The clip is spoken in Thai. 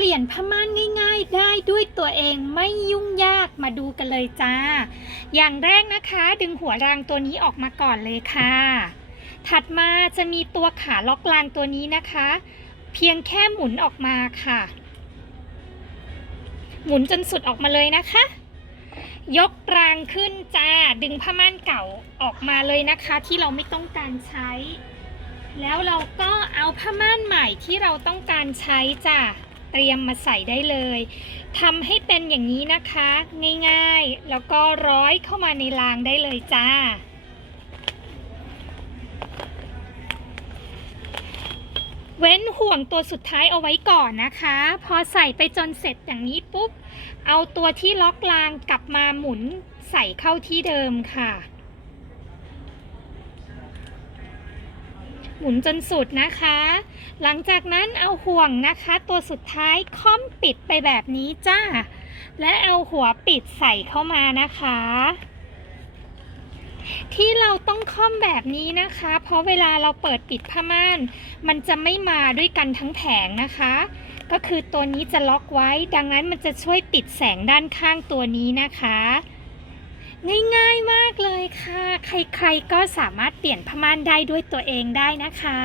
เปลี่ยนผ้าม่านง่าย ๆ ได้ด้วยตัวเองไม่ยุ่งยากมาดูกันเลยจ้า อย่างแรกนะคะ ดึงหัวรางตัวนี้ออกมาก่อนเลยค่ะ ถัดมาจะมีตัวขาล็อกรางตัวนี้นะคะ เพียงแค่หมุนออกมาค่ะ หมุนจนสุดออกมาเลยนะคะ ยกรางขึ้นจ้า ดึงผ้าม่านเก่าออกมาเลยนะคะ ที่เราไม่ต้องการใช้แล้วเราก็เอาผ้าม่านใหม่ที่เราต้องการใช้จ้ะ เตรียมมาใส่ได้เลยทำให้เป็นอย่างนี้นะคะ ง่ายๆ แล้วก็ร้อยเข้ามาในรางได้เลยจ้า เว้นห่วงตัวสุดท้ายเอาไว้ก่อนนะคะ พอใส่ไปจนเสร็จอย่างนี้ปุ๊บ เอาตัวที่ล็อกรางกลับมาหมุนใส่เข้าที่เดิมค่ะ หมุนจนสุดนะคะ หลังจากนั้นเอาห่วงนะคะ ตัวสุดท้ายค่อมปิดไปแบบนี้จ้า และเอาหัวปิดใส่เข้ามานะคะ ที่เราต้องค่อมแบบนี้นะคะ เพราะเวลาเราเปิดปิดผ้าม่าน มันจะไม่มาด้วยกันทั้งแผงนะคะ ก็คือตัวนี้จะล็อกไว้ ดังนั้นมันจะช่วยปิดแสงด้านข้างตัวนี้นะคะ ง่ายๆมากเลย ค่ะ ใครๆก็สามารถเปลี่ยนผ้าม่านได้ด้วยตัวเองได้นะคะ